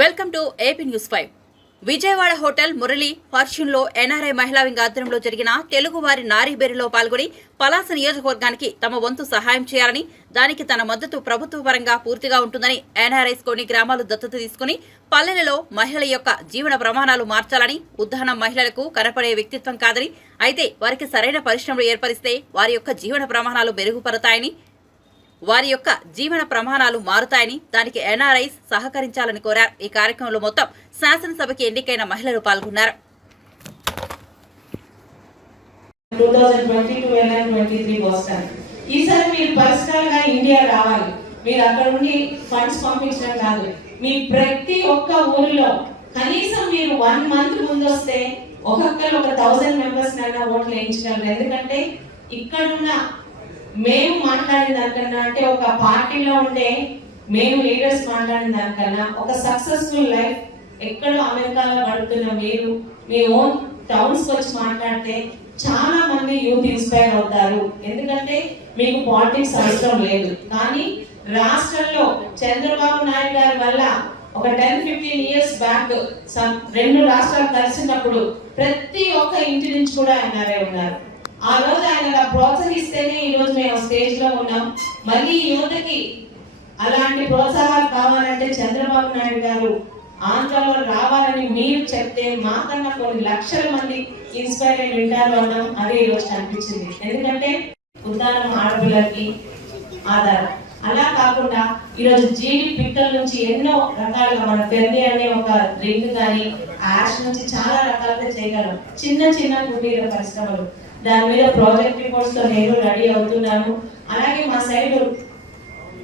Welcome to AP news 5. Vijayawada hotel Murali ఫార్చ్యూన్లో NRI మహిళా wing ఆధ్వర్యంలో జరిగిన తెలుగువారి నారీబేరిలో పాల్గొని పలాస నియోజకవర్గానికి తమ వంతు సహాయం చేయాలని, దానికి తన మద్దతు ప్రభుత్వ పరంగా పూర్తిగా ఉంటుందని, ఎన్ఆర్ఐస్ కొన్ని గ్రామాలు దత్తత తీసుకుని పల్లెలలో మహిళల యొక్క జీవన ప్రమాణాలు మార్చాలని, ఉద్దానం మహిళలకు కనపడే వ్యక్తిత్వం కాదని, అయితే వారికి సరైన పరిశ్రమలు ఏర్పరిస్తే వారి యొక్క జీవన ప్రమాణాలు మెరుగుపడతాయని, వారి యొక్క జీవన ప్రమాణాలు మారుతాయని, దానికి ఎన్ఆర్ఐస్ సహకరించాలని కోరారు. ఈ కార్యక్రమంలో మొత్తం శాసనసభకి ఎన్నికైన మహిళలు పాల్గొన్నారు. 2022 బోస్టన్ ఈసారి మీరు పర్సనల్ గా ఇండియా రావాలి. మీరు అక్కడ ఉండి ఫండ్స్ పంపించడం కాదు, మీ ప్రతి ఒక్క ఊరిలో కనీసం మీరు 1 month ముందు వస్తే ఒక్కొక్కరు ఒక 1000 మెంబర్స్ నైనా ఓట్లు వేయించగలరు. ఎందుకంటే ఇక్కడున్న మేము మాట్లాడిన దానికన్నా, అంటే ఒక పార్టీలో ఉండే మేము లీడర్స్ మాట్లాడిన దానికన్నా, ఒక సక్సెస్ఫుల్ లైఫ్ ఎక్కడో అమెరికాలో గడుపుతున్న మీరు మీ ఓన్ టౌన్స్ వచ్చి మాట్లాడితే చాలా మంది యూత్ ఇన్స్పైర్ అవుతారు. ఎందుకంటే మీకు పాలిటిక్స్ అవసరం లేదు. కానీ రాష్ట్రంలో చంద్రబాబు నాయుడు గారి వల్ల ఒక 10-15 years బ్యాక్ 2 రాష్ట్రాలు కలిసినప్పుడు ప్రతి ఒక్క ఇంటి నుంచి కూడా ఎన్ఆర్ఐ ఉన్నారు. ఆ రోజు ఆయన ప్రోత్సహిస్తేనే ఈ రోజు మేము స్టేజ్ లో ఉన్నాం. మళ్ళీ యువతకి అలాంటి ప్రోత్సాహాలు కావాలంటే చంద్రబాబు నాయుడు గారు ఆంధ్రలో రావాలని మీరు చెప్తే మాకన్నా కొన్ని లక్షల మంది ఇన్స్పైర్ అయి వింటారు అన్నాం. అదే ఈ రోజు అనిపించింది. ఎందుకంటే ఉద్దానం ఆడపిల్లలకి ఆధారం. అలా కాకుండా ఈరోజు జీడి పిక్కల నుంచి ఎన్నో రకాలుగా మన పెర్ని అనే ఒక డ్రింక్ కానీ యాష్ నుంచి చాలా రకాలుగా చేయగలం. చిన్న చిన్న కుటీర పరిశ్రమలు, దాని మీద ప్రాజెక్ట్ రిపోర్ట్స్ తో నేను రెడీ అవుతున్నాను. అలాగే మా సైడ్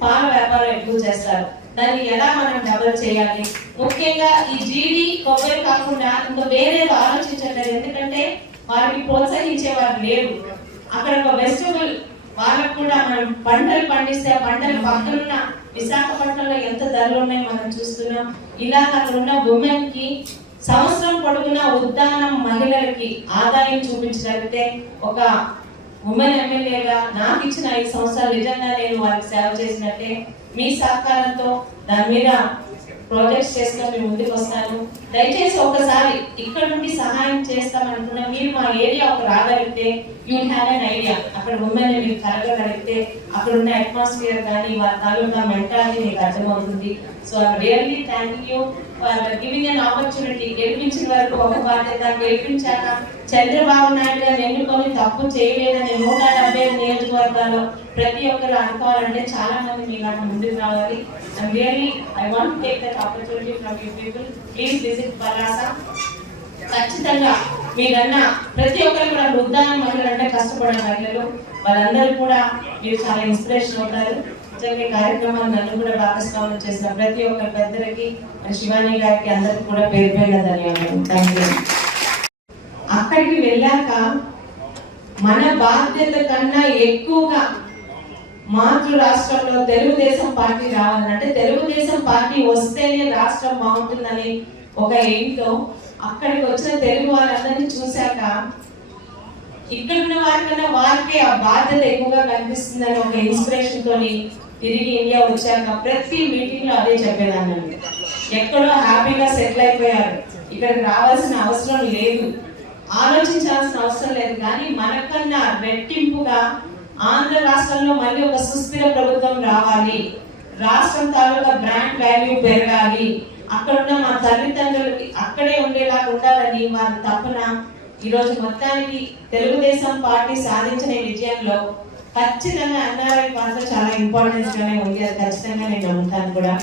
పాల వ్యాపారం ఎక్కువ చేస్తారు, దాన్ని ఎలా మనం డెవలప్ చేయాలి. ముఖ్యంగా ఈ జీడి కొబ్బరి కాకుండా ఇంకా వేరేది ఆలోచించట్లేదు. ఎందుకంటే వారికి ప్రోత్సహించే వారు లేరు. అక్కడ ఒక వెజిటబుల్ వాళ్ళకు కూడా మనం పంటలు పండిస్తే ఆ పంటలు పక్కనున్న విశాఖపట్నంలో ఎంత ధరలు ఉన్నాయో మనం చూస్తున్నాం. ఇలా అక్కడ ఉన్న ఉమెన్ కి సంవత్సరం పొడుగునా ఉద్దానం మహిళలకి ఆదాయం చూపించగలిగితే, ఒక ఉమెన్ ఎమ్మెల్యేగా నాకు ఇచ్చిన 5 సంవత్సరాలు నిజంగా నేను వారికి సేవ చేసినట్టే. మీ సహకారంతో దాని మీద ప్రాజెక్ట్స్ చేసుకొని మేము ముందుకు వస్తాను. దయచేసి ఒకసారి ఇక్కడ నుండి సహాయం చేస్తామనుకున్నా మీరు మా ఏరియా ఒక రాగలిగితే యూ హ్యావ్ ఎన్ ఐడియా. అక్కడ ఉమెన్ మీరు కలగగలిగితే అక్కడ ఉన్న అట్మాస్ఫియర్ కానీ వారి తాలూకా మెంటాలిటీ మీకు అర్థమవుతుంది. So I really thank you for giving an opportunity. గెలిపించిన వరకు ఒక బాధ్యత, గెలిపించాక చంద్రబాబు నాయుడు గారు ఎన్నుకొని తప్పు చేయలేదని 175 నియోజకవర్గాల్లో ప్రతి ఒక్కరు అనుకోవాలంటే చాలా మంది మీ నాకు ముందుకు రావాలి. And really, I want to take that opportunity from you people. Please visit Palasa. ఖచ్చితంగా మీరన్న ప్రతి ఒక్కరు కూడా ఉద్దాన మహిళలు అంటే కష్టపడే మహిళలు, వాళ్ళందరూ కూడా మీరు చాలా ఇన్స్పిరేషన్ అవుతారు. నిజంగా కార్యక్రమాన్ని నన్ను కూడా భాగస్వామ్యం చేసిన ప్రతి ఒక్కరి పెద్దలకి, శివాని గారికి అందరికి కూడా పేరు పేరుగా ధన్యవాదాలు. Thank you. అక్కడికి వెళ్ళాక మన బాధ్యత కన్నా ఎక్కువగా మాతృ రాష్ట్రంలో తెలుగుదేశం పార్టీ రావాలంటే, తెలుగుదేశం పార్టీ వస్తేనే రాష్ట్రం బాగుంటుందని ఒక ఎయిమ్తో అక్కడికి వచ్చిన తెలుగు వారందరినీ చూశాక ఇక్కడ ఉన్న వారికన్నా వారికే ఆ బాధ్యత ఎక్కువగా కనిపిస్తుందని ఒక ఇన్స్పిరేషన్ తోని తిరిగి ఇండియా వచ్చాక ప్రతి మీటింగ్ లో అదే చెప్పేదాన్ని. ఎక్కడో హ్యాపీగా సెటిల్ అయిపోయారు, ఇక్కడికి రావాల్సిన అవసరం లేదు, ఆలోచించాల్సిన అవసరం లేదు. కానీ మనకన్నా రెట్టింపుగా ఆంధ్ర రాష్ట్రంలో మళ్ళీ ఒక సుస్థిర ప్రభుత్వం రావాలి, రాష్ట్రం తాలూకా బ్రాండ్ వాల్యూ పెరగాలి, అక్కడున్న మా తల్లిదండ్రులకి అక్కడే ఉండేలాగా ఉండాలని వారి తపన. ఈరోజు మొత్తానికి తెలుగుదేశం పార్టీ సాధించిన విజయంలో ఖచ్చితంగా ఎన్ఆర్ఐ పాత్ర చాలా ఇంపార్టెన్స్ గానే ఉంది. అది ఖచ్చితంగా నేను నమ్ముతాను కూడా.